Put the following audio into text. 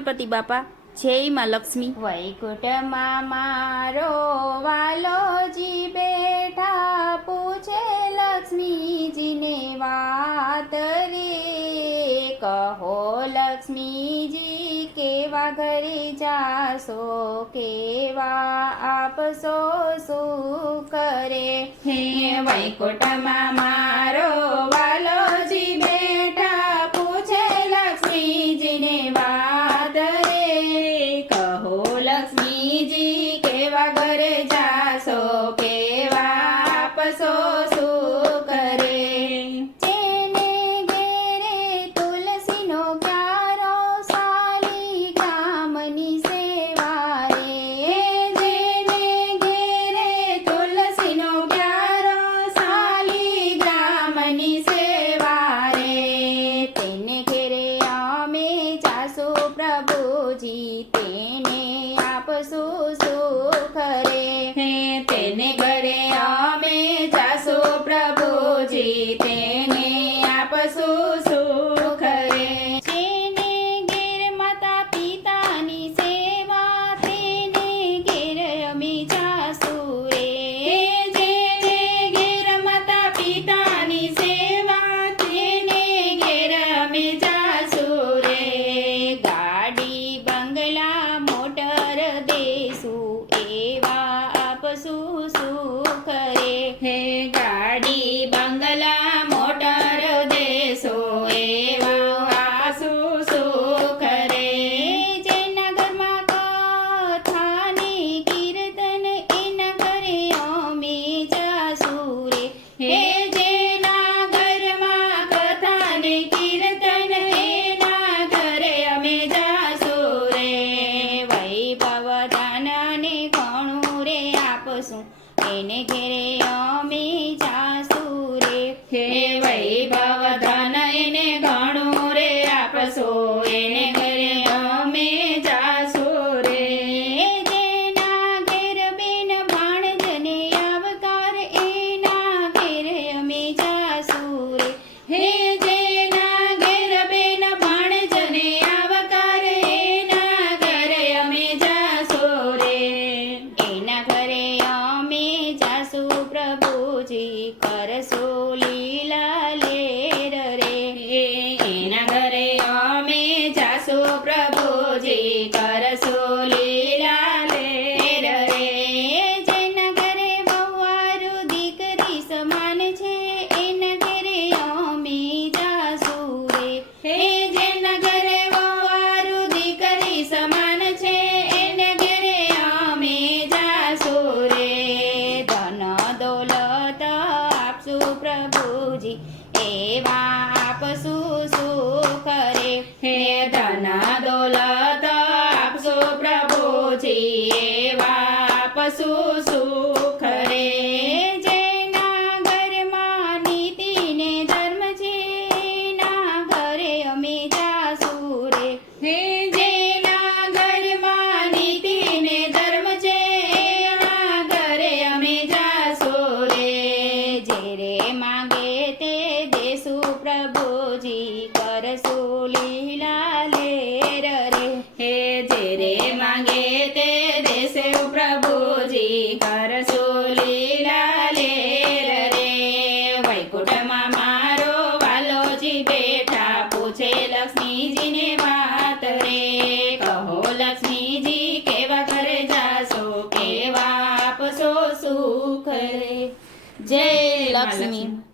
ગણપતિ બાપા. જય માં લક્ષ્મી. વૈકુંઠમાં મારો વાલોજી બેઠા પૂછે લક્ષ્મીજીને વાત રે. કહો લક્ષ્મીજી, કેવા ઘરે જાશો? કેવા આપશો? શું કરે? હે વૈકુંઠમાં એને ઘેરે અમે જાસુ રે હે વૈભવ પ્રભુજી કરશો લીલા લેર રે જેના ઘરે બહુવારું દીકરી સમાન છે એના ઘરે અમે જાસુ રે હે જેના ઘરે બહુવારું દીકરી સમાન છે એના ઘરે અમે જાસુ રે ધન દોલત આપશું પ્રભુજી એવા સુખ રે હે ધન દોલત આપશું પ્રભુજી એવા આપશું સુખ ને અમે જાસુ રે. જેના ઘરમાં નીતિ ને છે ઘરે અમે જાસુ રે. રે માંગે રે માંગે તે દેશે પ્રભુજી કરશો લીલા લેર રે વૈકુંઠમાં મારો વાલોજી બેઠા પૂછે લક્ષ્મીજીને વાત રે કહો લક્ષ્મીજી કેવા ઘરે જાશો કેવા આપશો સુખ રે જય લક્ષ્મી